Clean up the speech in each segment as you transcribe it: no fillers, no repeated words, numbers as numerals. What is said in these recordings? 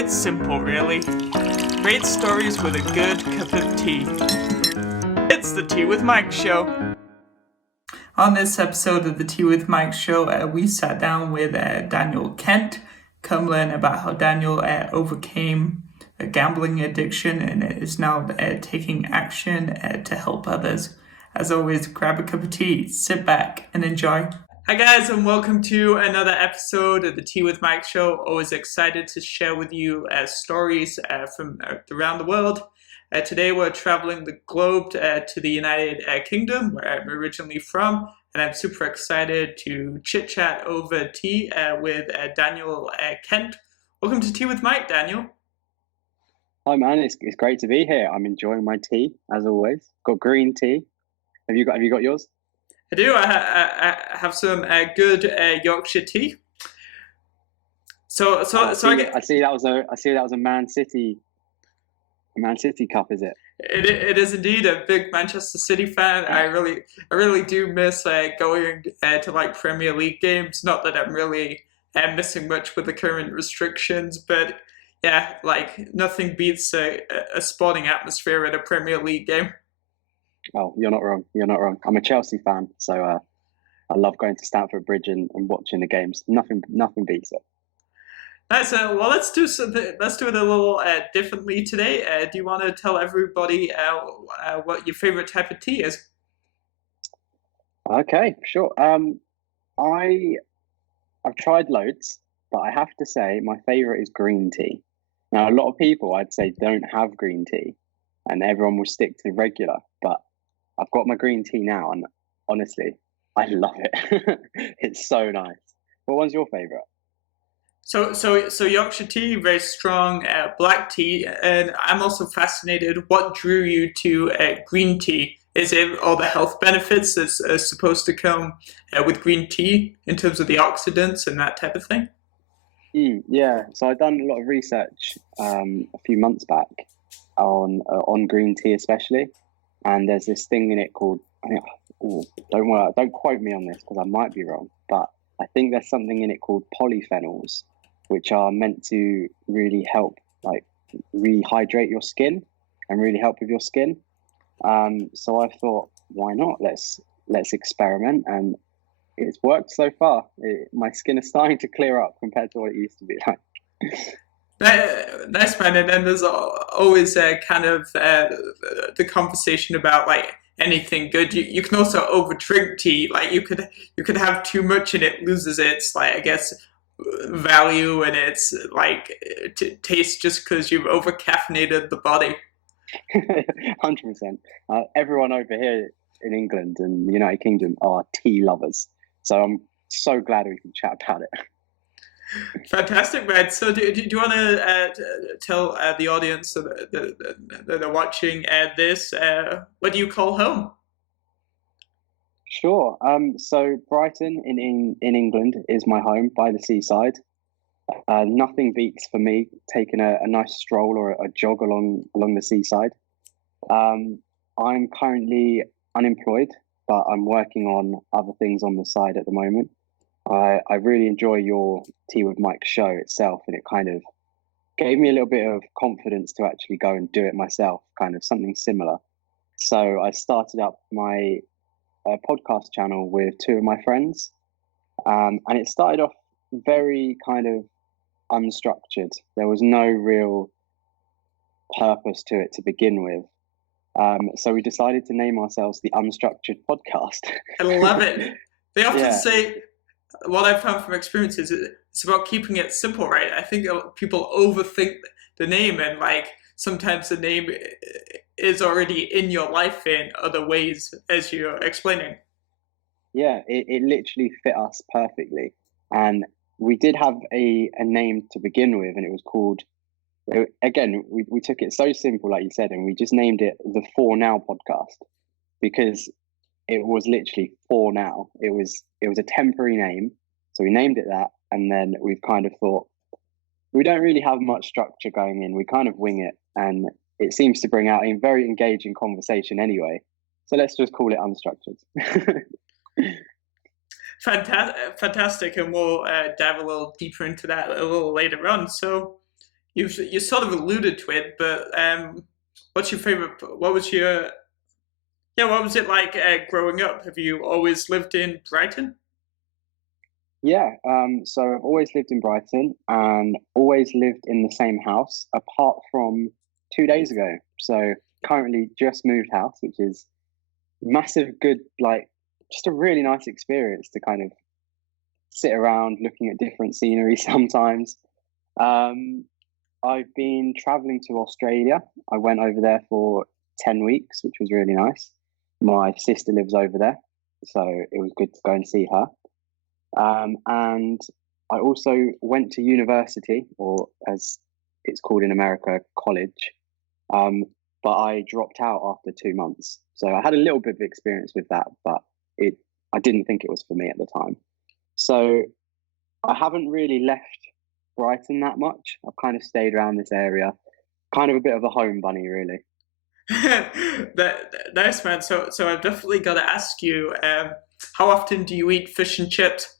It's simple, really. Great stories with a good cup of tea. It's the Tea with Mike show. On this episode of the Tea with Mike show, we sat down with Daniel Kent. Come learn about how Daniel overcame a gambling addiction and is now taking action to help others. As always, grab a cup of tea, sit back, and enjoy. Hi guys, and welcome to another episode of the Tea with Mike show. Always excited to share with you stories from around the world. Today we're traveling the globe to the United Kingdom, where I'm originally from, and I'm super excited to chit-chat over tea with Daniel Kent. Welcome to Tea with Mike, Daniel. Hi man, it's great to be here. I'm enjoying my tea as always. Got green tea. Have you got yours? I do. I have some good Yorkshire tea. I see that was a Man City cup, is it? It is indeed. A big Manchester City fan. I really do miss going to like Premier League games. Not that I'm really missing much with the current restrictions, but yeah, like nothing beats a sporting atmosphere at a Premier League game. Oh, you're not wrong. I'm a Chelsea fan, so I love going to Stamford Bridge and watching the games. Nothing beats it. Nice. Well, let's do something. Let's do it a little differently today. Do you want to tell everybody what your favorite type of tea is? Okay, sure. I've tried loads, but I have to say my favorite is green tea. Now, a lot of people I'd say don't have green tea, and everyone will stick to regular, but I've got my green tea now, and honestly, I love it. It's so nice. What one's your favorite? So Yorkshire tea, very strong black tea, and I'm also fascinated. What drew you to green tea? Is it all the health benefits that's supposed to come with green tea in terms of the oxidants and that type of thing? Yeah. So I've done a lot of research a few months back on green tea, especially. And there's this thing in it called, don't quote me on this because I might be wrong, but I think there's something in it called polyphenols, which are meant to really help, like, rehydrate your skin and really help with your skin. So I thought, why not? Let's experiment, and it's worked so far. My skin is starting to clear up compared to what it used to be like. That's fine, and then there's always kind of the conversation about like anything good. You can also overdrink tea. Like you could have too much and it loses its like I guess value and its like taste just because you've over caffeinated the body. 100%. Everyone over here in England and the United Kingdom are tea lovers, so I'm so glad we can chat about it. Fantastic, man. So do you want to tell the audience that are watching this, what do you call home? Sure. So Brighton in England is my home by the seaside. Nothing beats for me taking a nice stroll or a jog along the seaside. I'm currently unemployed, but I'm working on other things on the side at the moment. I really enjoy your Tea with Mike show itself, and it kind of gave me a little bit of confidence to actually go and do it myself, kind of something similar. So I started up my podcast channel with two of my friends, and it started off very kind of unstructured. There was no real purpose to it to begin with. So we decided to name ourselves the Unstructured Podcast. I love it. They often say, what I've found from experience is it's about keeping it simple, right? I think people overthink the name, and like sometimes the name is already in your life in other ways, as you're explaining. Yeah, it literally fit us perfectly. And we did have a name to begin with, and it was called, again, we took it so simple, like you said, and we just named it the For Now Podcast, because it was literally for now. It was a temporary name, so we named it that, and then we've kind of thought we don't really have much structure going in. We kind of wing it, and it seems to bring out a very engaging conversation anyway. So let's just call it Unstructured. Fantastic, and we'll dive a little deeper into that a little later on. So, you sort of alluded to it, but what's your favorite? What was your What was it like growing up? Have you always lived in Brighton? Yeah, so I've always lived in Brighton and always lived in the same house, apart from 2 days ago. So currently just moved house, which is massive, good, like just a really nice experience to kind of sit around looking at different scenery sometimes. Um, I've been traveling to Australia. I went over there for 10 weeks, which was really nice. My sister lives over there, so it was good to go and see her. And I also went to university, or as it's called in America, college. Um, but I dropped out after 2 months. So I had a little bit of experience with that, but it I didn't think it was for me at the time. So I haven't really left Brighton that much. I've kind of stayed around this area, kind of a bit of a home bunny, really. Nice, man. So I've definitely got to ask you, how often do you eat fish and chips?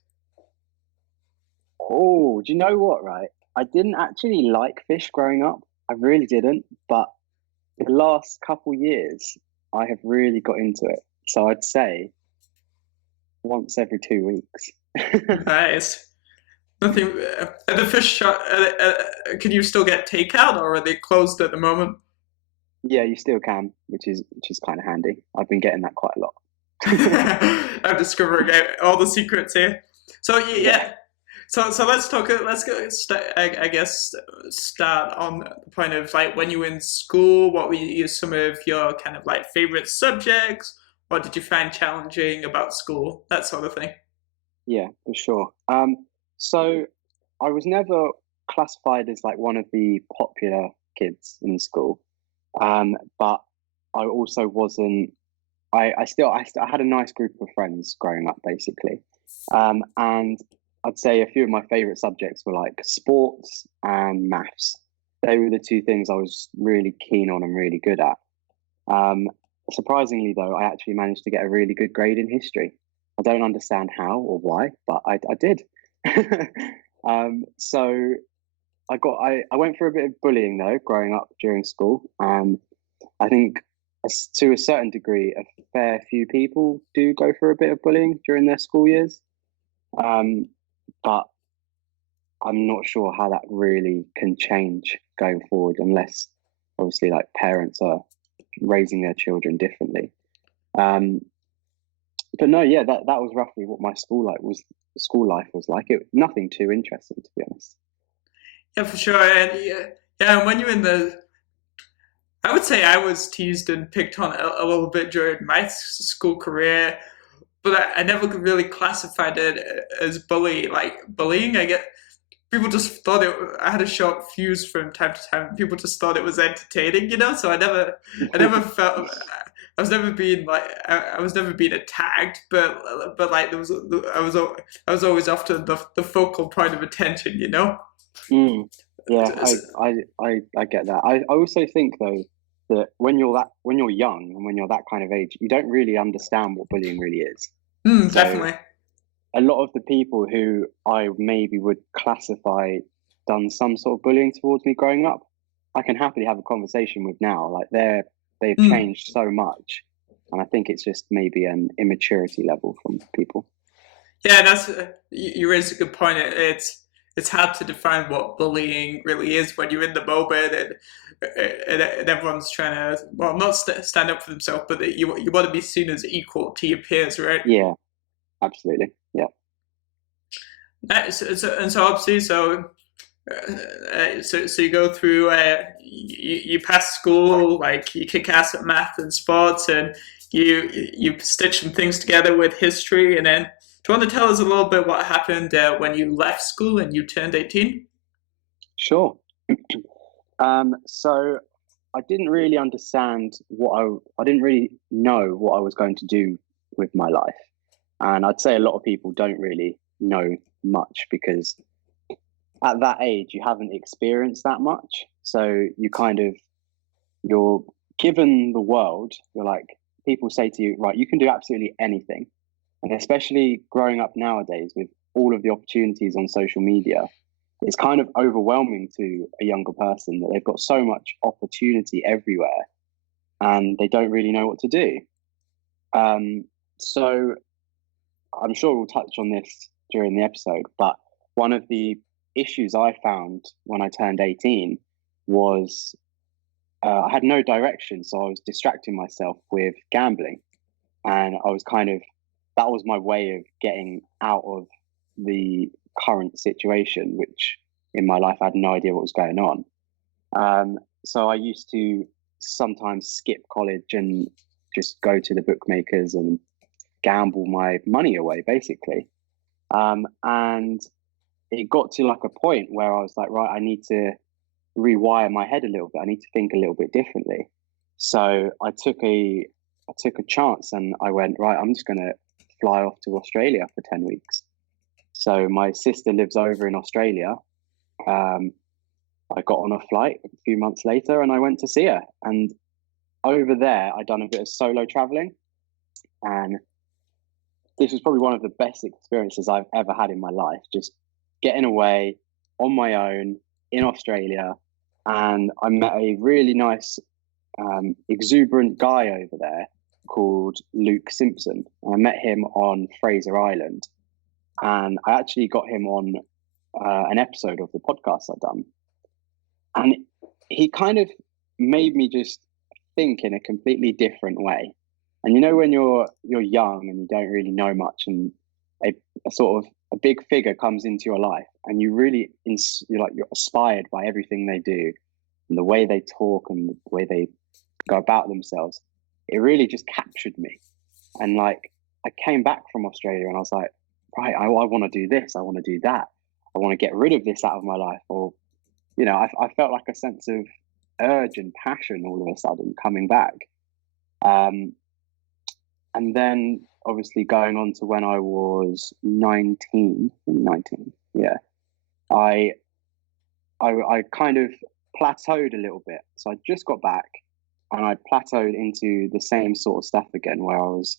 Oh, do you know what, right? I didn't actually like fish growing up. I really didn't. But the last couple years, I have really got into it. So I'd say once every 2 weeks. Nice. Nothing. The fish shop. Can you still get takeout, or are they closed at the moment? Yeah, you still can, which is kind of handy. I've been getting that quite a lot. I'm discovering all the secrets here. So Yeah. yeah. So let's talk. Let's go. I guess start on the point of like when you were in school. What were some of your kind of like favorite subjects? What did you find challenging about school? That sort of thing. Yeah, for sure. So I was never classified as like one of the popular kids in school. But I also wasn't. I had a nice group of friends growing up, basically. And I'd say a few of my favorite subjects were like sports and maths. They were the two things I was really keen on and really good at. Um, Surprisingly, though, I actually managed to get a really good grade in history. I don't understand how or why, but I did. So I went through a bit of bullying though growing up during school. I think to a certain degree, a fair few people do go through a bit of bullying during their school years. Um, but I'm not sure how that really can change going forward unless obviously like parents are raising their children differently. Um, but no, yeah, that was roughly what my school life was like. It nothing too interesting to be honest. Yeah, for sure. And yeah, and when you're in the, I would say I was teased and picked on a little bit during my school career, but I never really classified it as bullying. I get people just thought it. I had a short fuse from time to time. People just thought it was entertaining, you know. So I never felt. I was never being like I was never being attacked, but like there was I was always often the focal point of attention, you know. Mm, yeah, I get that. I also think though that when you're young and when you're that kind of age, you don't really understand what bullying really is. Mm, So definitely. a lot of the people who I maybe would classify done some sort of bullying towards me growing up, I can happily have a conversation with now. Like they've Mm. changed so much, and I think it's just maybe an immaturity level from people. Yeah, that's you raise a good point. It's hard to define what bullying really is when you're in the moment and everyone's trying to not stand up for themselves, but that you want to be seen as equal to your peers, right? Yeah, absolutely. Yeah. And so obviously so you go through you pass school, like you kick ass at math and sports, and you stitch some things together with history, and then do you want to tell us a little bit what happened when you left school and you turned 18? Sure. So I didn't really understand I didn't really know what I was going to do with my life. And I'd say a lot of people don't really know much because at that age you haven't experienced that much. So you're given the world, you're like people say to you, right, you can do absolutely anything. And especially growing up nowadays with all of the opportunities on social media, it's kind of overwhelming to a younger person that they've got so much opportunity everywhere and they don't really know what to do. So I'm sure we'll touch on this during the episode, but one of the issues I found when I turned 18 was I had no direction. So I was distracting myself with gambling. And I was that was my way of getting out of the current situation, which in my life I had no idea what was going on. So I used to sometimes skip college and just go to the bookmakers and gamble my money away, basically. And it got to like a point where I was like, right, I need to rewire my head a little bit. I need to think a little bit differently. So I took a chance and I went, right, I'm just going to fly off to Australia for 10 weeks. So my sister lives over in Australia. I got on a flight a few months later and I went to see her. And over there, I'd done a bit of solo traveling. And this was probably one of the best experiences I've ever had in my life, just getting away on my own in Australia. And I met a really nice, exuberant guy over there called Luke Simpson. And I met him on Fraser Island. And I actually got him on an episode of the podcast I've done. And he kind of made me just think in a completely different way. And you know, when you're young and you don't really know much, and a sort of a big figure comes into your life, and you're inspired by everything they do, and the way they talk, and the way they go about themselves. It really just captured me. And like, I came back from Australia, and I was like, right, I want to do this, I want to do that, I want to get rid of this out of my life, or I felt like a sense of urge and passion all of a sudden coming back. And then obviously going on to when I was 19, yeah, I kind of plateaued a little bit. So I just got back and I plateaued into the same sort of stuff again, where I was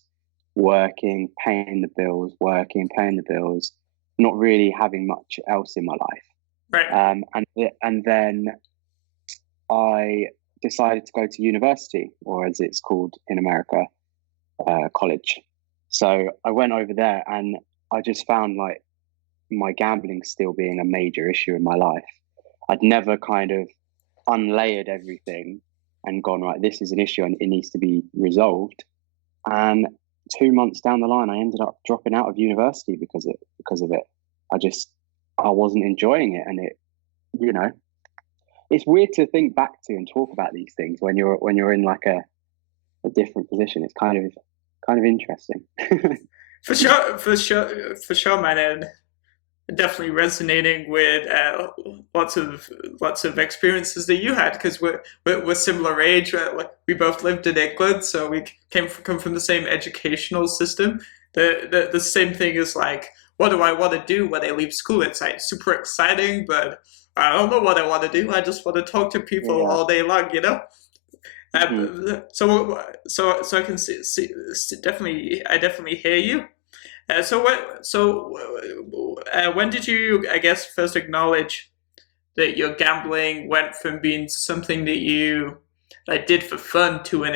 working, paying the bills, not really having much else in my life. Right. And then I decided to go to university, or as it's called in America, college. So I went over there and I just found like my gambling still being a major issue in my life. I'd never kind of unlayered everything and gone, right, this is an issue and it needs to be resolved. And 2 months down the line, I ended up dropping out of university because of it. I wasn't enjoying it. And it, it's weird to think back to and talk about these things when you're in like a different position. It's kind of interesting. For sure, man. And definitely resonating with lots of experiences that you had, because we're similar age. Like, we both lived in England, so we come from the same educational system. The same thing is like, what do I want to do when I leave school? It's like super exciting, but I don't know what I want to do. I just want to talk to people all day long, Mm-hmm. So I can definitely, I definitely hear you. When did you, I guess, first acknowledge that your gambling went from being something that you like did for fun to an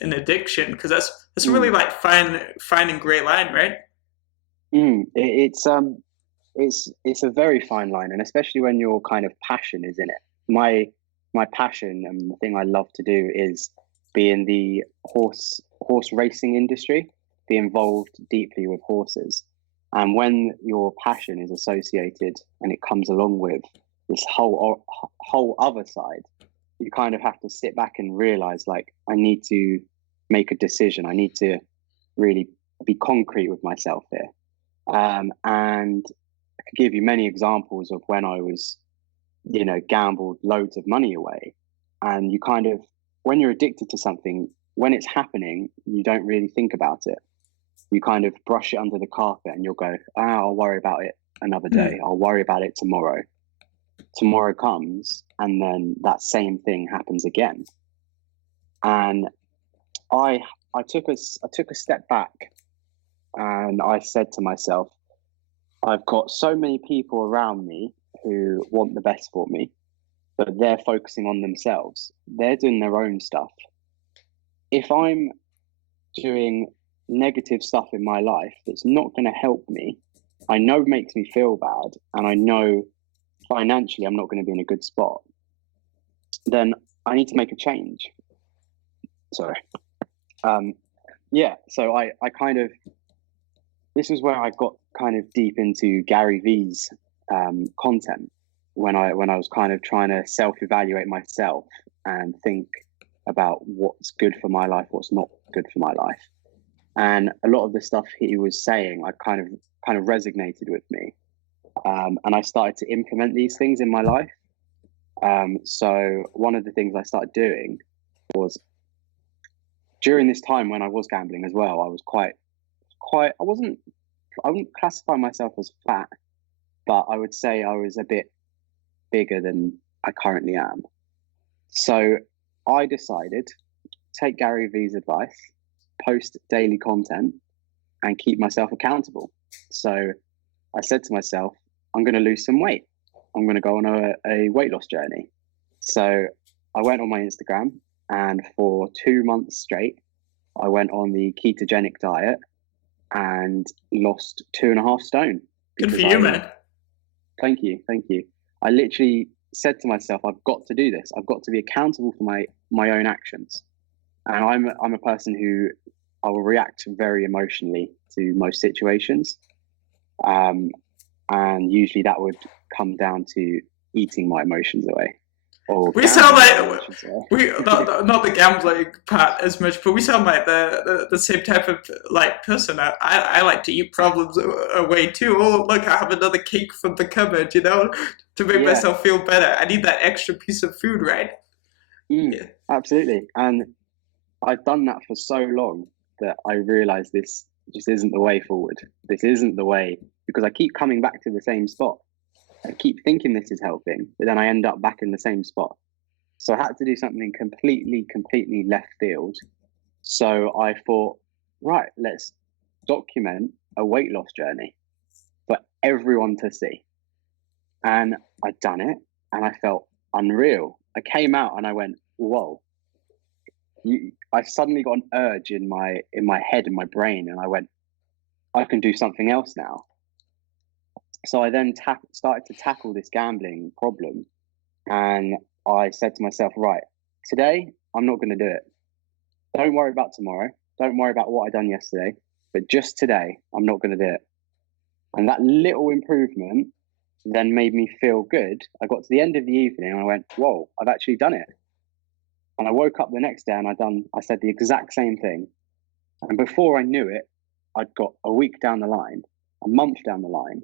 addiction? Because that's really like finding gray line, right? It's a very fine line, and especially when your kind of passion is in it. My passion and the thing I love to do is be in the horse racing industry, be involved deeply with horses. And when your passion is associated and it comes along with this whole other side, you kind of have to sit back and realize, like, I need to make a decision. I need to really be concrete with myself here. And I could give you many examples of when I was, gambled loads of money away. And you kind of, when you're addicted to something, when it's happening, you don't really think about it. You kind of brush it under the carpet and you'll go, I'll worry about it another day. I'll worry about it tomorrow. Tomorrow comes and then that same thing happens again. And I took a step back and I said to myself, I've got so many people around me who want the best for me, but they're focusing on themselves. They're doing their own stuff. If I'm doing negative stuff in my life that's not going to help me, I know makes me feel bad, and I know financially I'm not going to be in a good spot, then I need to make a change. Sorry. So I kind of, this is where I got kind of deep into Gary Vee's content when I was kind of trying to self-evaluate myself and think about what's good for my life, what's not good for my life. And a lot of the stuff he was saying, I kind of resonated with me. And I started to implement these things in my life. So one of the things I started doing was, during this time when I was gambling as well, I was I wouldn't classify myself as fat, but I would say I was a bit bigger than I currently am. So I decided to take Gary Vee's advice, post daily content, and keep myself accountable. So I said to myself, I'm going to lose some weight. I'm going to go on a weight loss journey. So I went on my Instagram, and for 2 months straight, I went on the ketogenic diet and lost 2.5 stone. Good for you, man. Thank you. I literally said to myself, I've got to do this. I've got to be accountable for my own actions. And I'm a person who I will react very emotionally to most situations. And usually that would come down to eating my emotions away. We sound like not the gambling part as much, but we sound like the same type of like person. I like to eat problems away too. Oh, look, I have another cake from the cupboard, to make myself feel better. I need that extra piece of food, right? Absolutely. And I've done that for so long that I realized this just isn't the way forward. This isn't the way, because I keep coming back to the same spot. I keep thinking this is helping, but then I end up back in the same spot. So I had to do something completely left field. So I thought, right, let's document a weight loss journey for everyone to see. And I'd done it, and I felt unreal. I came out and I went, whoa. I suddenly got an urge in my head, in my brain, and I went, I can do something else now. So I then started to tackle this gambling problem, and I said to myself, right, today I'm not going to do it. Don't worry about tomorrow. Don't worry about what I done yesterday, but just today I'm not going to do it. And that little improvement then made me feel good. I got to the end of the evening and I went, whoa, I've actually done it. And I woke up the next day and I said the exact same thing. And before I knew it, I'd got a week down the line, a month down the line,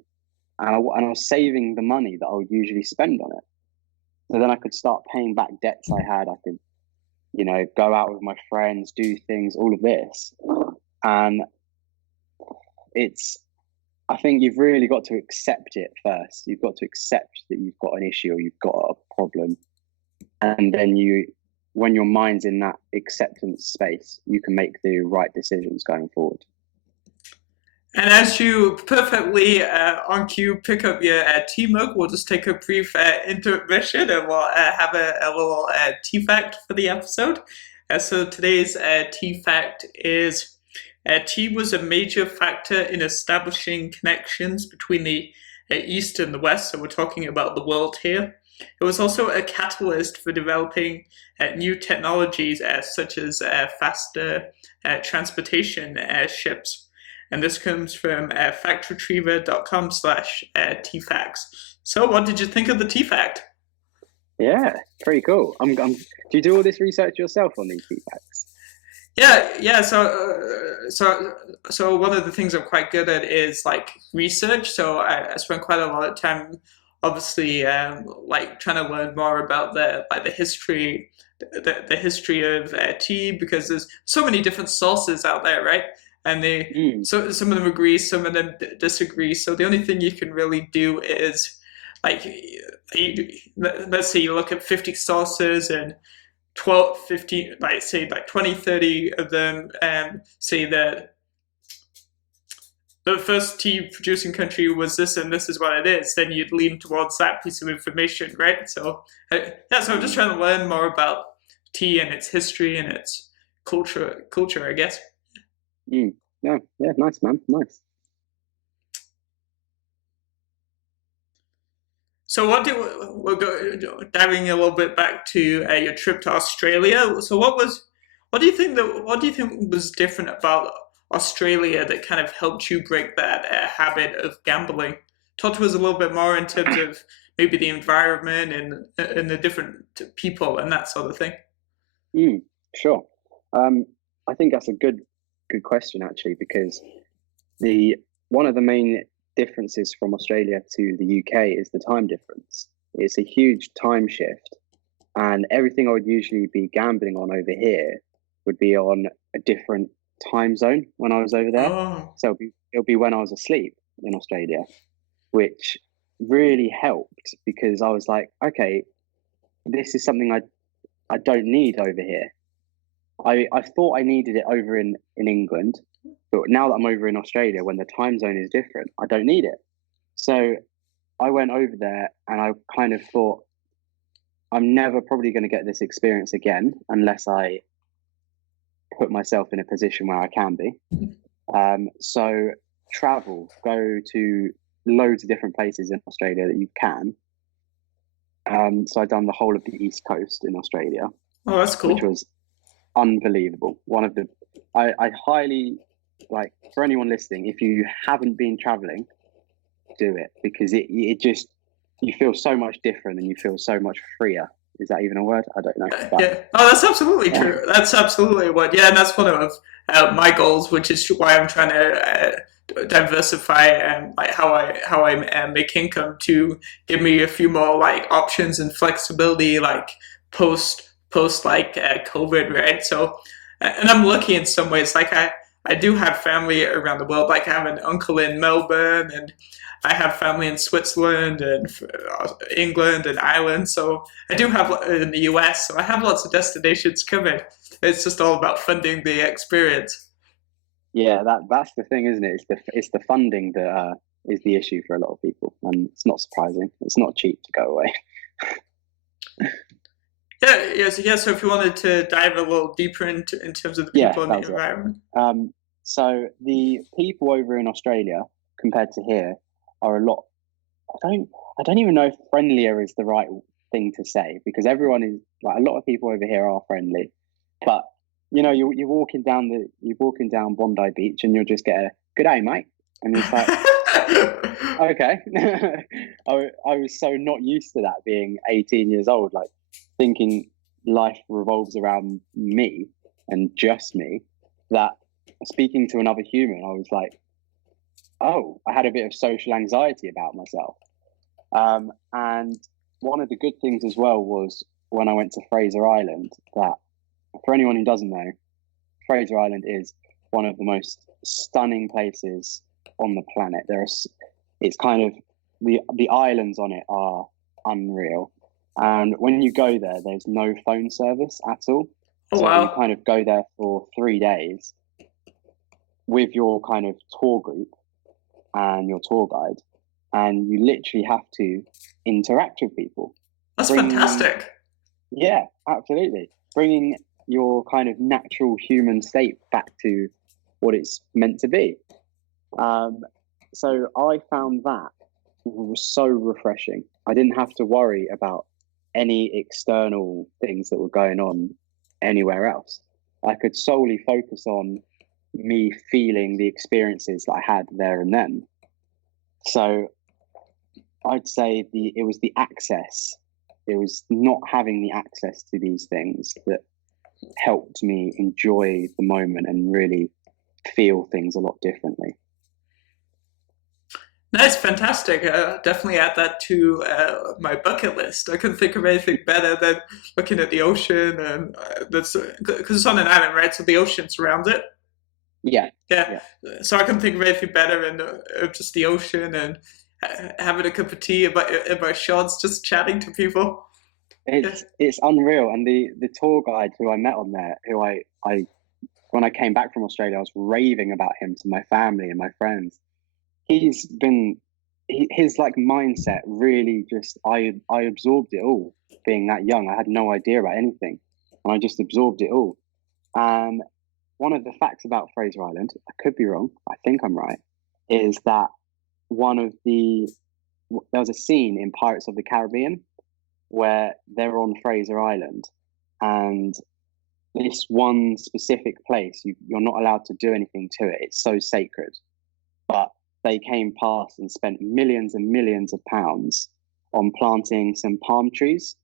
and I was saving the money that I would usually spend on it. So then I could start paying back debts I had. I could, go out with my friends, do things, all of this. And I think you've really got to accept it first. You've got to accept that you've got an issue or you've got a problem. And then when your mind's in that acceptance space, you can make the right decisions going forward. And as you perfectly on cue pick up your tea mug, we'll just take a brief intermission, and we'll have a little tea fact for the episode. So today's tea fact is tea was a major factor in establishing connections between the East and the West. So we're talking about the world here. It was also a catalyst for developing new technologies such as faster transportation ships. And this comes from factretriever.com/tfacts. So what did you think of the tea fact? Yeah, pretty cool. Do you do all this research yourself on these tea facts? Yeah. So one of the things I'm quite good at is like research. So I spend quite a lot of time, obviously, like trying to learn more about the history, the history of tea, because there's so many different sources out there, right? And so some of them agree, some of them disagree. So the only thing you can really do is, like, let's say you look at 50 sources and 12, 15, like say like 20, 30 of them say that the first tea producing country was this and this is what it is, then you'd lean towards that piece of information, right? So, so I'm just trying to learn more about tea and its history and its culture, I guess. Mm. Yeah, nice, man, nice. So we'll go diving a little bit back to your trip to Australia. So what do you think was different about Australia that kind of helped you break that habit of gambling? Talk to us a little bit more in terms of maybe the environment and the different people and that sort of thing. Sure. I think that's a good question actually, because the one of the main differences from Australia to the UK is the time difference. It's a huge time shift, and everything I would usually be gambling on over here would be on a different time zone when I was over there. Oh, So it'll be when I was asleep in Australia, which really helped because I was like, okay, this is something I don't need over here. I thought I needed it over in England, but now that I'm over in Australia, when the time zone is different, I don't need it. So I went over there and I kind of thought, I'm never probably going to get this experience again unless I put myself in a position where I can be. So travel, go to loads of different places in Australia that you can. So I've done the whole of the East Coast in Australia, oh, that's cool. which was unbelievable. One of the, I highly, like, for anyone listening, if you haven't been traveling, do it, because it just, you feel so much different and you feel so much freer. Is that even a word? I don't know. But, yeah. Oh, that's absolutely true. That's absolutely what. Yeah, and that's one of my goals, which is why I'm trying to diversify and like how I make income to give me a few more like options and flexibility, like post like COVID, right? So, and I'm lucky in some ways. Like I do have family around the world. Like I have an uncle in Melbourne, and I have family in Switzerland and England and Ireland. So I do have in the US. So I have lots of destinations covered. It's just all about funding the experience. yeah, that's the thing, isn't it? It's the funding that is the issue for a lot of people, and it's not surprising. It's not cheap to go away. Yeah, yes, yeah. So if you wanted to dive a little deeper into in terms of the Yeah, people in that the was it. environment. So the people over in Australia compared to here are a lot. I don't even know if friendlier is the right thing to say, because everyone is like, a lot of people over here are friendly, but you know, you're walking down Bondi Beach and you'll just get a good day, mate, and it's like, okay. I was so not used to that being 18 years old, like thinking life revolves around me and just me, that speaking to another human, I was like, oh, I had a bit of social anxiety about myself. And one of the good things as well was when I went to Fraser Island, that for anyone who doesn't know, Fraser Island is one of the most stunning places on the planet. It's kind of, the islands on it are unreal. And when you go there, there's no phone service at all. Oh, So wow. you kind of go there for 3 days with your kind of tour group and your tour guide, and you literally have to interact with people. That's Bringing, fantastic. yeah, absolutely. Bringing your kind of natural human state back to what it's meant to be. So I found that was so refreshing. I didn't have to worry about any external things that were going on anywhere else. I could solely focus on me feeling the experiences that I had there and then. So I'd say it was the access. It was not having the access to these things that helped me enjoy the moment and really feel things a lot differently. Nice, fantastic. Definitely add that to my bucket list. I couldn't think of anything better than looking at the ocean, and that's because it's on an island, right? So the ocean surrounds it. Yeah, Yeah. yeah. So I couldn't think of anything better than just the ocean and having a cup of tea in my shorts, just chatting to people. Yeah. It's unreal. And the tour guide who I met on there, who I when I came back from Australia, I was raving about him to my family and my friends. his like mindset really just I absorbed it all. Being that young, I had no idea about anything, and I just absorbed it all. And one of the facts about Fraser Island, I could be wrong, I think I'm right, is that there was a scene in Pirates of the Caribbean where they're on Fraser Island, and this one specific place, you're not allowed to do anything to it. It's so sacred. But they came past and spent millions and millions of pounds on planting some palm trees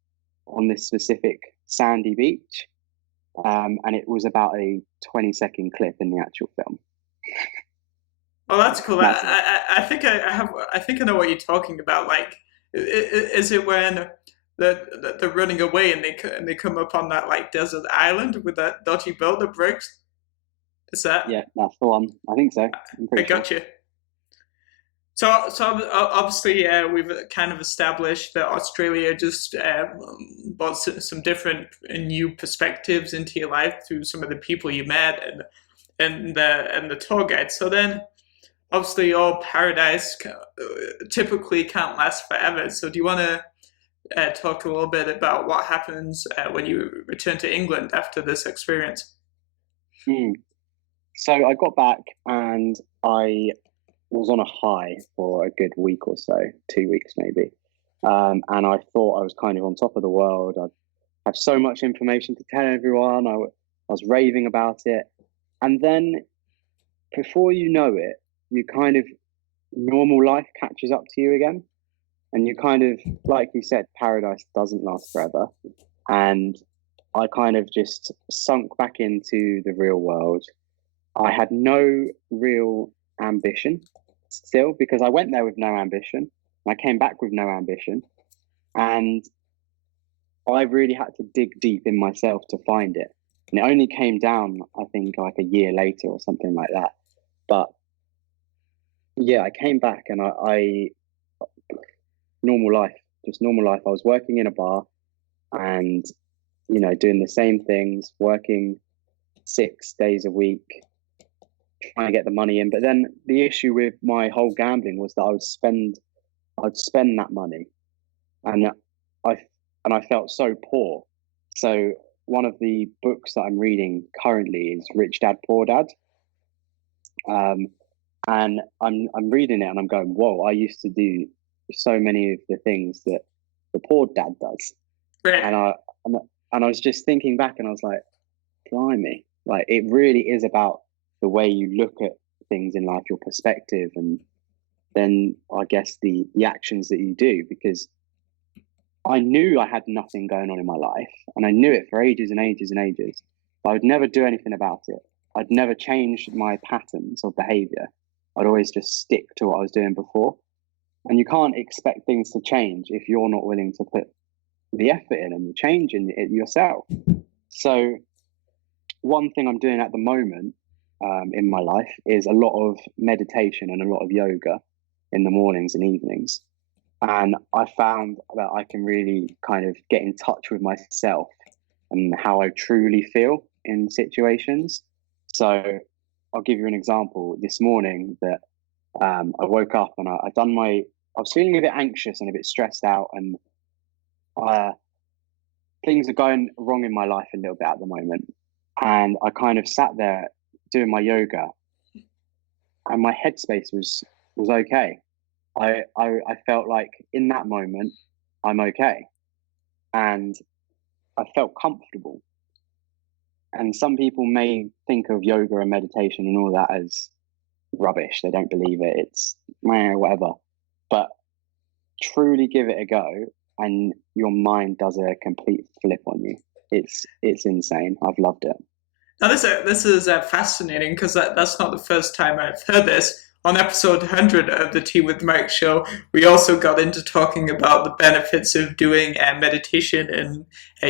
on this specific sandy beach. And it was about a 20-second clip in the actual film. Oh, that's cool. I think I think I know what you're talking about. Like, is it when they're running away and they come up on that like desert island with that dodgy boat that breaks? Is that? Yeah, that's the one. I think so. I got you. So obviously, we've kind of established that Australia just brought some different new perspectives into your life through some of the people you met and the tour guide. So then, obviously, all paradise typically can't last forever. So do you want to talk a little bit about what happens when you return to England after this experience? So I got back and I was on a high for a good week or so, 2 weeks maybe. And I thought I was kind of on top of the world. I have so much information to tell everyone. I was raving about it. And then before you know it, you kind of, normal life catches up to you again. And you kind of, like you said, paradise doesn't last forever. And I kind of just sunk back into the real world. I had no real ambition still, because I went there with no ambition. I came back with no ambition. And I really had to dig deep in myself to find it. And it only came down, I think, like a year later or something like that. But yeah, I came back and I normal life, just normal life. I was working in a bar and, you know, doing the same things, working 6 days a week, trying to get the money in. But then the issue with my whole gambling was that I'd spend that money, and I felt so poor. So one of the books that I'm reading currently is Rich Dad Poor Dad, and I'm reading it and I'm going, whoa! I used to do so many of the things that the poor dad does, Right. and I was just thinking back and I was like, blimey! Like, it really is about the way you look at things in life, your perspective, and then I guess the actions that you do. Because I knew I had nothing going on in my life, and I knew it for ages and ages and ages. But I would never do anything about it. I'd never change my patterns of behavior. I'd always just stick to what I was doing before. And you can't expect things to change if you're not willing to put the effort in and change in it yourself. So one thing I'm doing at the moment in my life is a lot of meditation and a lot of yoga in the mornings and evenings. And I found that I can really kind of get in touch with myself and how I truly feel in situations. So I'll give you an example. This morning that I woke up and I was feeling a bit anxious and a bit stressed out, and things are going wrong in my life a little bit at the moment. And I kind of sat there doing my yoga, and my headspace was okay. I felt like in that moment I'm okay, and I felt comfortable. And some people may think of yoga and meditation and all that as rubbish. They don't believe it. It's whatever. But truly give it a go, and your mind does a complete flip on you. It's insane. I've loved it. Now this is fascinating, because that's not the first time I've heard this. On episode 100 of the Tea with Mike show, we also got into talking about the benefits of doing meditation and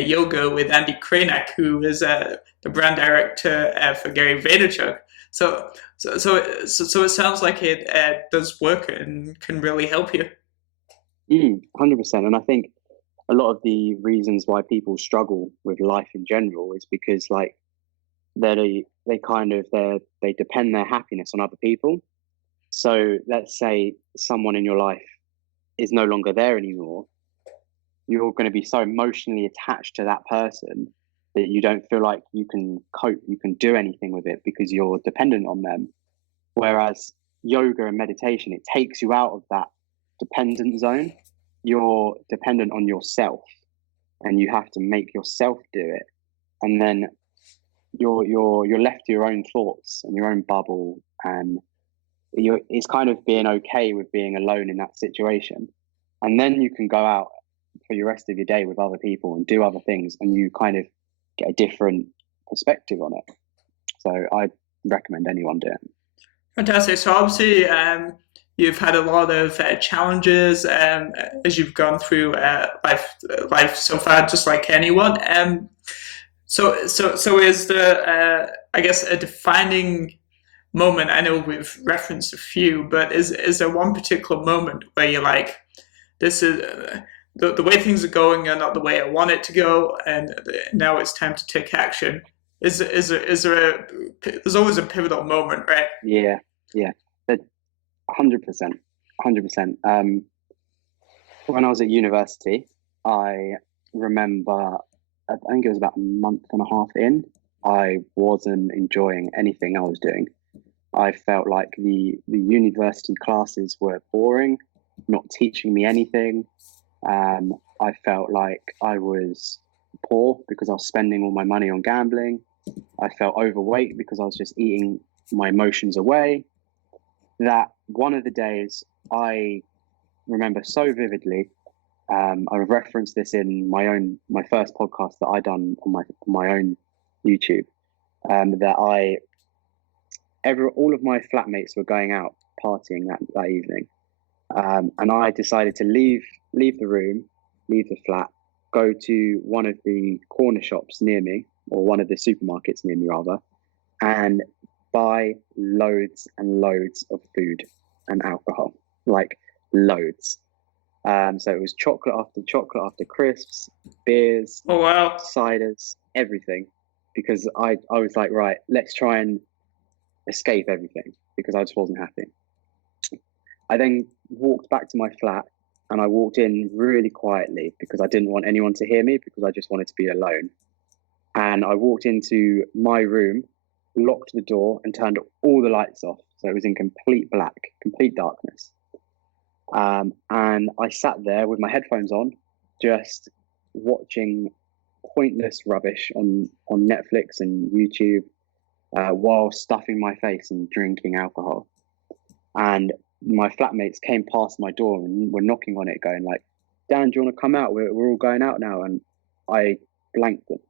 yoga with Andy Krainak, who is the brand director for Gary Vaynerchuk. So it sounds like it does work and can really help you. 100%. And I think a lot of the reasons why people struggle with life in general is because, like, they depend their happiness on other people. So let's say someone in your life is no longer there anymore. You're going to be so emotionally attached to that person that you don't feel like you can cope, you can do anything with it because you're dependent on them. Whereas yoga and meditation, it takes you out of that dependent zone. You're dependent on yourself, and you have to make yourself do it. And then you're left to your own thoughts and your own bubble, and it's kind of being okay with being alone in that situation. And then you can go out for your rest of your day with other people and do other things, and you kind of get a different perspective on it. So I recommend anyone do it. Fantastic. So obviously, you've had a lot of challenges as you've gone through life so far, just like anyone. So is the I guess a defining moment? I know we've referenced a few, but is there one particular moment where you're like, this is the way things are going are not the way I want it to go, and now it's time to take action? There's always a pivotal moment, right? Yeah, 100%. When I was at university, I remember, I think it was about a month and a half in, I wasn't enjoying anything I was doing. I felt like the university classes were boring, not teaching me anything. I felt like I was poor because I was spending all my money on gambling. I felt overweight because I was just eating my emotions away. That one of the days I remember so vividly, I referenced this in my first podcast that I done on my own YouTube, that all of my flatmates were going out partying that evening, and I decided to leave the room, leave the flat, go to one of the corner shops near me, or one of the supermarkets near me rather, and buy loads and loads of food and alcohol, like loads. So it was chocolate after crisps, beers, Oh wow, ciders, everything, because I was like, right, let's try and escape everything, because I just wasn't happy. I then walked back to my flat, and I walked in really quietly because I didn't want anyone to hear me, because I just wanted to be alone. And I walked into my room, locked the door, and turned all the lights off. So it was in complete black, complete darkness. And I sat there with my headphones on, just watching pointless rubbish on Netflix and YouTube, while stuffing my face and drinking alcohol. And my flatmates came past my door and were knocking on it, going like, "Dan, do you want to come out? We're all going out now." And I blanked them.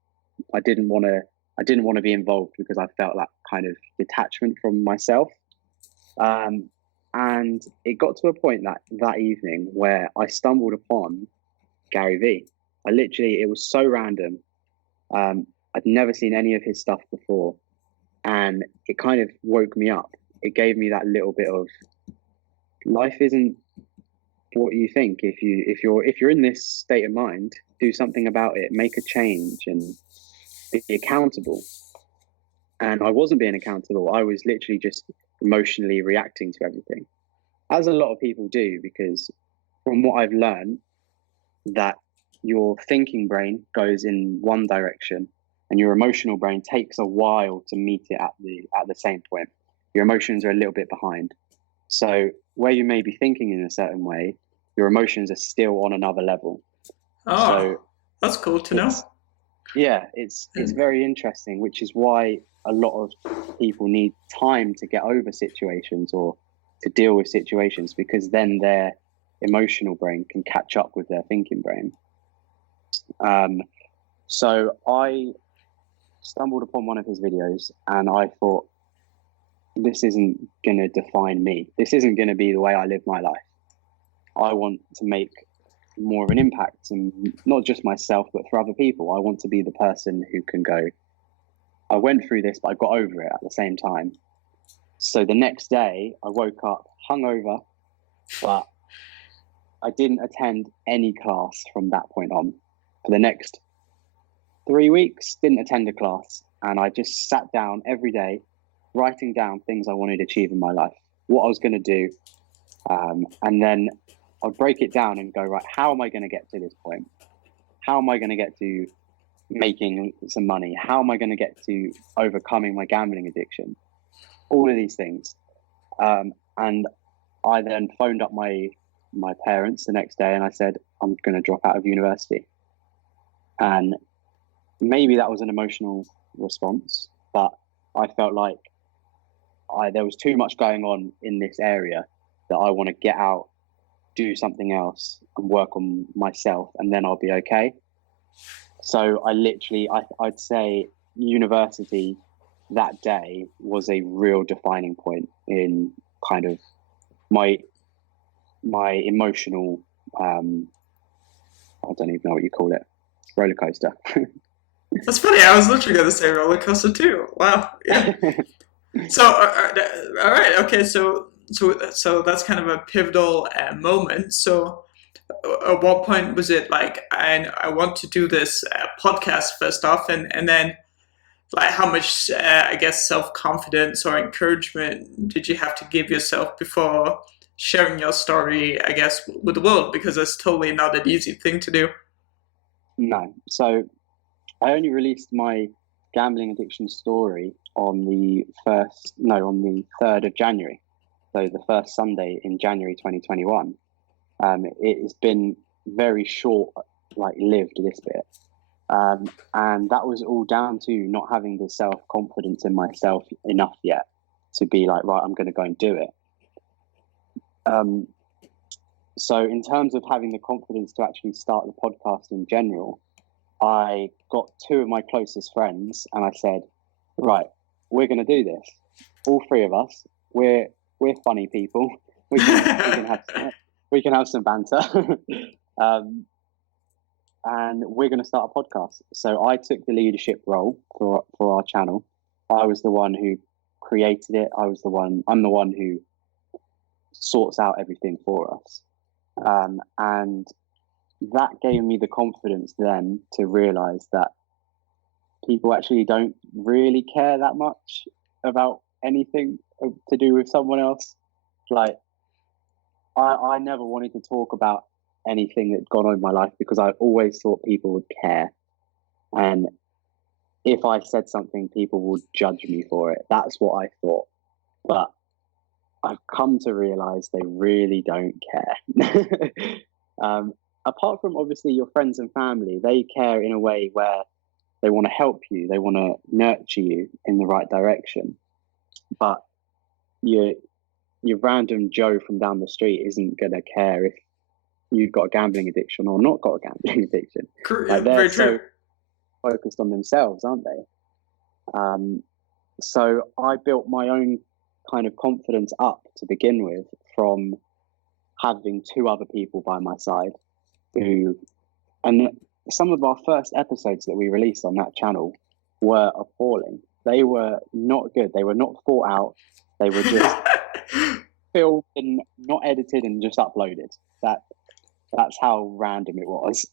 I didn't want to be involved because I felt that kind of detachment from myself. And it got to a point that evening where I stumbled upon Gary Vee. It was so random. I'd never seen any of his stuff before, and it kind of woke me up. It gave me that little bit of, life isn't what you think. If you're in this state of mind, do something about it, make a change, and be accountable. And I wasn't being accountable. I was literally just emotionally reacting to everything, as a lot of people do, because from what I've learned, that your thinking brain goes in one direction and your emotional brain takes a while to meet it at the same point. Your emotions are a little bit behind. So where you may be thinking in a certain way, your emotions are still on another level. Oh, so that's cool to know. Yeah, it's very interesting, which is why a lot of people need time to get over situations or to deal with situations, because then their emotional brain can catch up with their thinking brain. So I stumbled upon one of his videos and I thought, this isn't going to define me. This isn't going to be the way I live my life. I want to make more of an impact, and not just myself, but for other people. I want to be the person who can go, I went through this, but I got over it at the same time. So the next day I woke up hungover, but I didn't attend any class from that point on. For the next 3 weeks, didn't attend a class. And I just sat down every day, writing down things I wanted to achieve in my life. what I was going to do. And then I'd break it down and go, right, how am I going to get to this point? How am I going to get to making some money? How am I going to get to overcoming my gambling addiction? All of these things. And I then phoned up my parents the next day and I said, I'm going to drop out of university. And maybe that was an emotional response, but I felt like there was too much going on in this area that I want to get out, do something else and work on myself, and then I'll be okay. So I'd say university that day was a real defining point in kind of my emotional, I don't even know what you call it, roller coaster. That's funny. I was literally going to say roller coaster too. Wow. Yeah. So, all right. Okay. So that's kind of a pivotal moment. So, at what point was it like, I want to do this podcast first off, and then like how much I guess self-confidence or encouragement did you have to give yourself before sharing your story, I guess, with the world, because it's totally not an easy thing to do. No. So I only released my gambling addiction story on the 3rd of January. So the first Sunday in January 2021. It has been very short, lived this bit. And that was all down to not having the self-confidence in myself enough yet to be like, right, I'm going to go and do it. So in terms of having the confidence to actually start the podcast in general, I got two of my closest friends and I said, right, we're going to do this. All three of us, we're funny people. We can have some banter. And we're going to start a podcast. So I took the leadership role for our channel. I was the one who created it. I'm the one who sorts out everything for us. And that gave me the confidence then to realize that people actually don't really care that much about anything to do with someone else. Like, I never wanted to talk about anything that had gone on in my life because I always thought people would care. And if I said something, people would judge me for it. That's what I thought. But I've come to realize they really don't care. Apart from obviously your friends and family, they care in a way where they want to help you. They want to nurture you in the right direction. But your random Joe from down the street isn't going to care if you've got a gambling addiction or not got a gambling addiction. Like, they're Very so true. focused on themselves, aren't they? So I built my own kind of confidence up to begin with from having two other people by my side and some of our first episodes that we released on that channel were appalling. They were not good. They were not thought out. They were just filmed and not edited and just uploaded. That's how random it was.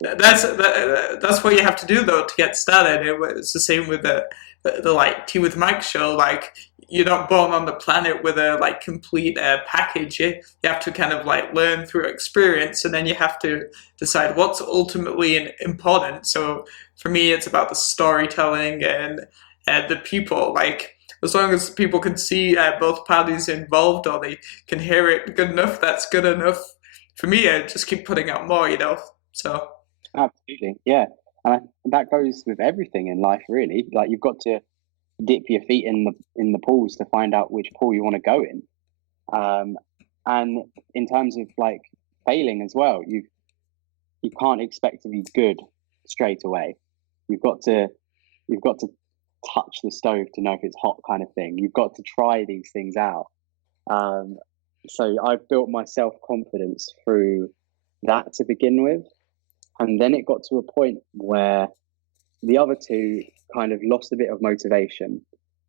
That's what you have to do though to get started. It's the same with the like Teawithmike show. Like, you're not born on the planet with a like complete package. You have to kind of like learn through experience, and then you have to decide what's ultimately important. So for me, it's about the storytelling and the people. Like, as long as people can see both parties involved, or they can hear it good enough, that's good enough. For me, I just keep putting out more, So Absolutely, yeah. And that goes with everything in life, really. Like, you've got to dip your feet in the pools to find out which pool you want to go in. And in terms of like failing as well, you can't expect to be good straight away. You've got to touch the stove to know if it's hot, kind of thing. You've got to try these things out. So I built my self-confidence through that to begin with. And then it got to a point where the other two kind of lost a bit of motivation,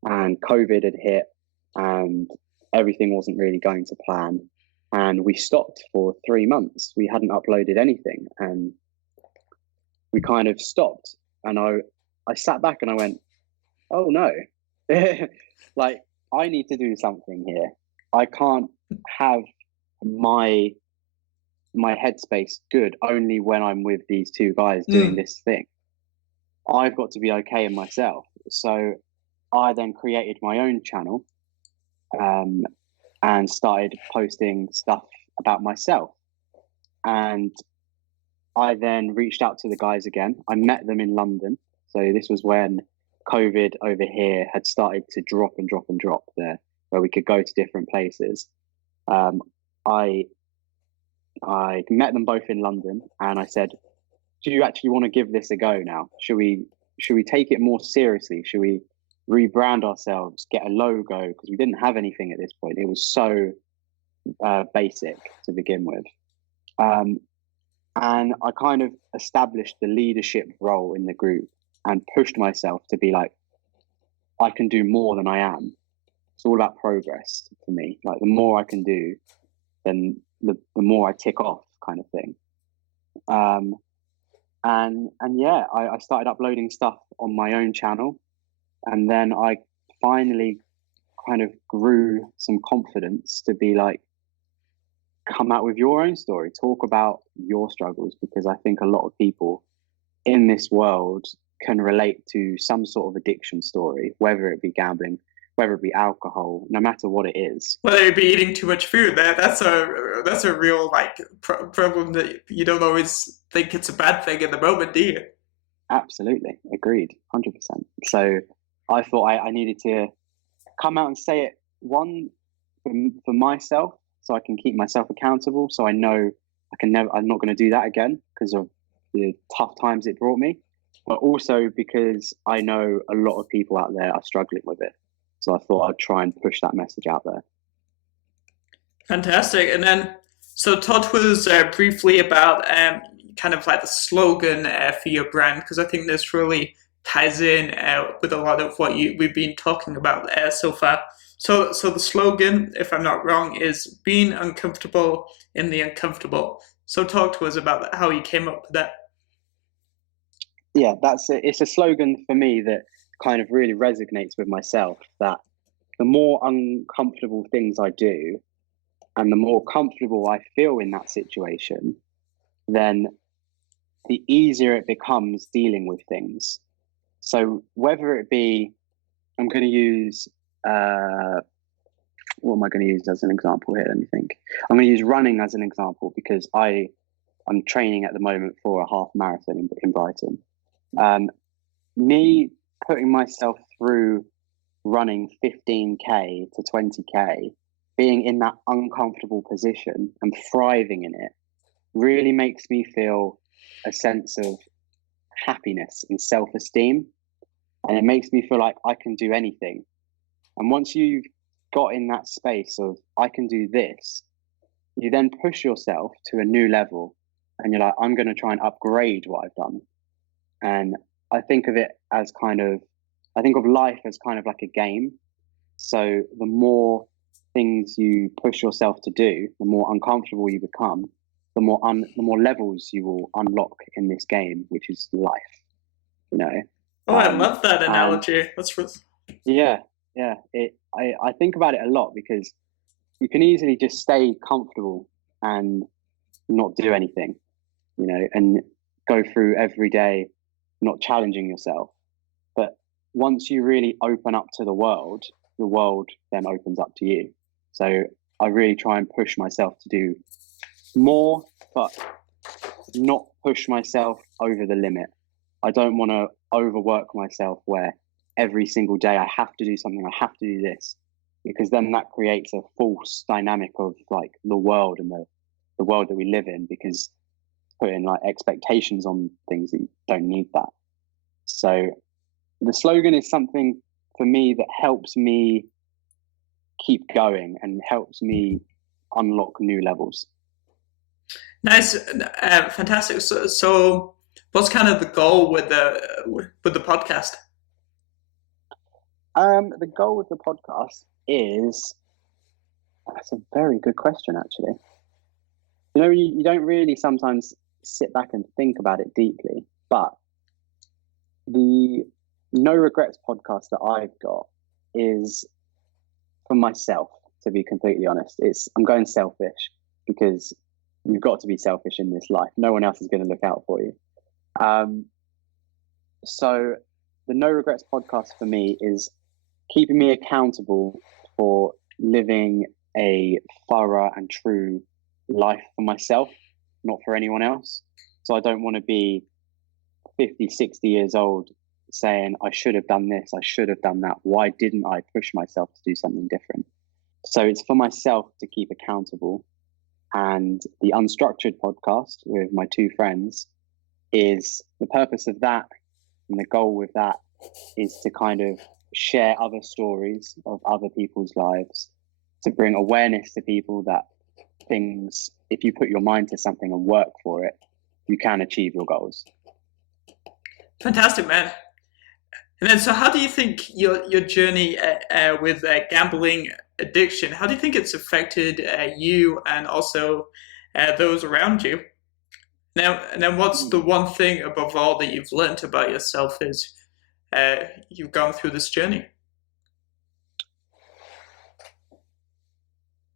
and COVID had hit and everything wasn't really going to plan. And we stopped for 3 months. We hadn't uploaded anything and we kind of stopped. And I sat back and I went, oh no, like, I need to do something here. I can't have my headspace good only when I'm with these two guys doing this thing. I've got to be okay in myself. So I then created my own channel and started posting stuff about myself. And I then reached out to the guys again. I met them in London. So this was when COVID over here had started to drop there, where we could go to different places. I met them both in London, and I said, "Do you actually want to give this a go now? Should we take it more seriously? Should we rebrand ourselves, get a logo?" Because we didn't have anything at this point. It was so basic to begin with. And I kind of established the leadership role in the group and pushed myself to be like, I can do more than I am. It's all about progress for me. Like the more I can do, then the more I tick off, kind of thing. And yeah, I started uploading stuff on my own channel, and then I finally kind of grew some confidence to be like, come out with your own story, talk about your struggles, because I think a lot of people in this world can relate to some sort of addiction story, whether it be gambling, whether it be alcohol, no matter what it is. Whether it be eating too much food, that's a real like problem that you don't always think it's a bad thing in the moment, do you? Absolutely, agreed, 100%. So I thought I needed to come out and say it, one, for myself, so I can keep myself accountable, so I know I'm not going to do that again because of the tough times it brought me, but also because I know a lot of people out there are struggling with it. So I thought I'd try and push that message out there. Fantastic. And then, so talk to us briefly about kind of like the slogan for your brand, because I think this really ties in with a lot of what we've been talking about so far. So the slogan, if I'm not wrong, is being uncomfortable in the uncomfortable. So talk to us about how you came up with that. Yeah, it's a slogan for me that kind of really resonates with myself, that the more uncomfortable things I do and the more comfortable I feel in that situation, then the easier it becomes dealing with things. So whether it be, I'm going to use, what am I going to use as an example here? Let me think. I'm going to use running as an example because I'm training at the moment for a half marathon in Brighton. Me putting myself through running 15k to 20k, being in that uncomfortable position and thriving in it, really makes me feel a sense of happiness and self-esteem, and it makes me feel like I can do anything. And once you've got in that space of I can do this, you then push yourself to a new level, and you're like, I'm going to try and upgrade what I've done. And I think of life as kind of like a game. So the more things you push yourself to do, the more uncomfortable you become, the more levels you will unlock in this game, which is life. You know. Oh, I love that analogy. That's yeah. I think about it a lot because you can easily just stay comfortable and not do anything, you know, and go through every day not challenging yourself. But once you really open up to the world then opens up to you. So I really try and push myself to do more, but not push myself over the limit. I don't want to overwork myself where every single day I have to do something, I have to do this, because then that creates a false dynamic of like the world and the world that we live in, because putting like expectations on things that you don't need that. So the slogan is something for me that helps me keep going and helps me unlock new levels. Nice, fantastic. So what's kind of the goal with the podcast? The goal with the podcast is, that's a very good question, actually. You know, you don't really sometimes sit back and think about it deeply, but the No Regrets podcast that I've got is for myself, to be completely honest. I'm going selfish because you've got to be selfish in this life. No one else is going to look out for you. So the No Regrets podcast for me is keeping me accountable for living a thorough and true life for myself, not for anyone else. So I don't want to be 50, 60 years old saying, I should have done this, I should have done that. Why didn't I push myself to do something different? So it's for myself to keep accountable. And the Unstructured podcast with my two friends is the purpose of that. And the goal with that is to kind of share other stories of other people's lives, to bring awareness to people that things, if you put your mind to something and work for it, you can achieve your goals. Fantastic, man. And then, so how do you think your journey with gambling addiction, how do you think it's affected you and also those around you? Now, and then what's the one thing above all that you've learned about yourself as you've gone through this journey?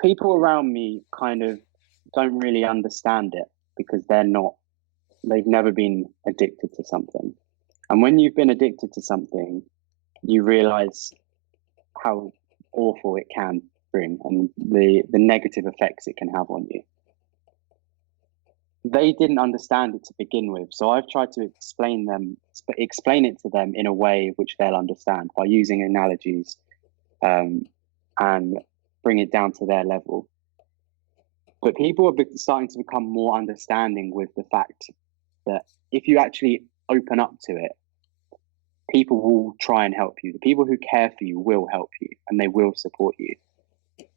People around me kind of don't really understand it because they've never been addicted to something. And when you've been addicted to something, you realize how awful it can bring and the negative effects it can have on you. They didn't understand it to begin with, so I've tried to explain it to them in a way which they'll understand by using analogies and bring it down to their level. But people are starting to become more understanding with the fact that if you actually open up to it, people will try and help you. The people who care for you will help you and they will support you.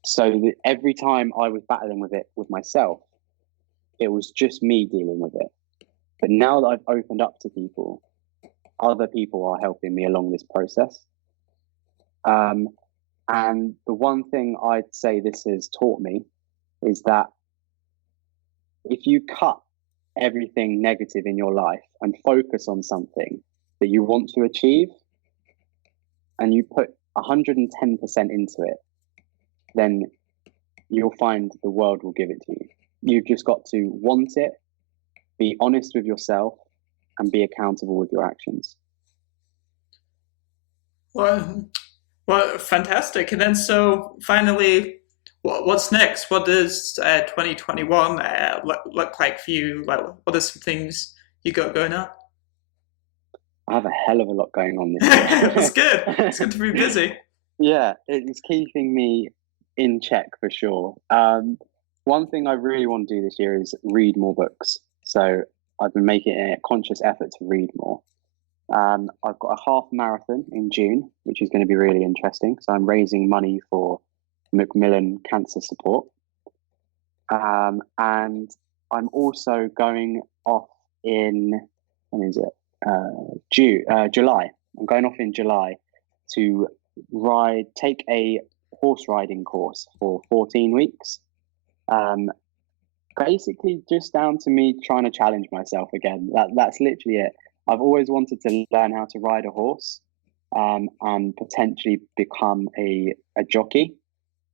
So every time I was battling with it with myself, it was just me dealing with it. But now that I've opened up to people, other people are helping me along this process. And the one thing I'd say this has taught me is that if you cut everything negative in your life and focus on something that you want to achieve and you put 110% into it, then you'll find the world will give it to you. You've just got to want it, be honest with yourself, and be accountable with your actions. Well, fantastic. And then, so finally, what's next? What does 2021 look like for you? Like, what are some things you got going on? I have a hell of a lot going on this year. It's good. It's good to be busy. Yeah, it's keeping me in check for sure. One thing I really want to do this year is read more books. So I've been making a conscious effort to read more. I've got a half marathon in June, which is going to be really interesting. So I'm raising money for Macmillan Cancer Support. And I'm also going off in, July. I'm going off in July to take a horse riding course for 14 weeks. Basically just down to me trying to challenge myself again. That's literally it. I've always wanted to learn how to ride a horse and potentially become a jockey.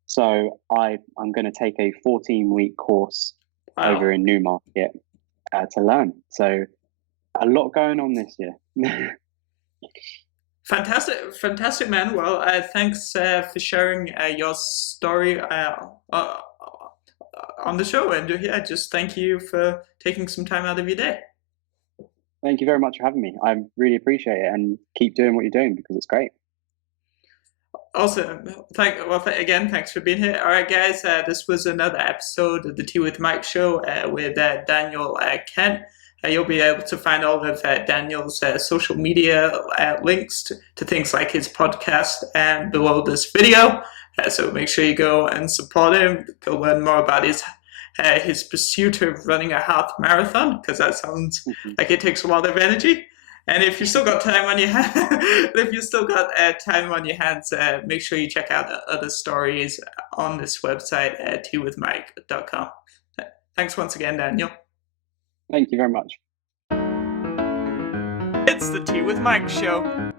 So I'm going to take a 14-week course over in Newmarket to learn. So a lot going on this year. Fantastic, man. Well, thanks for sharing your story on the show, and just thank you for taking some time out of your day. Thank you very much for having me. I really appreciate it, and keep doing what you're doing because it's great. Awesome. Again, thanks for being here. All right, guys, this was another episode of the Tea with Mike show with Daniel Kent. You'll be able to find all of Daniel's social media links to things like his podcast below this video. So make sure you go and support him. Go learn more about his pursuit of running a half marathon, because that sounds like it takes a lot of energy. And if you still got time on your hands, make sure you check out the other stories on this website at teawithmike.com. Thanks once again, Daniel. Thank you very much. It's the Tea with Mike show.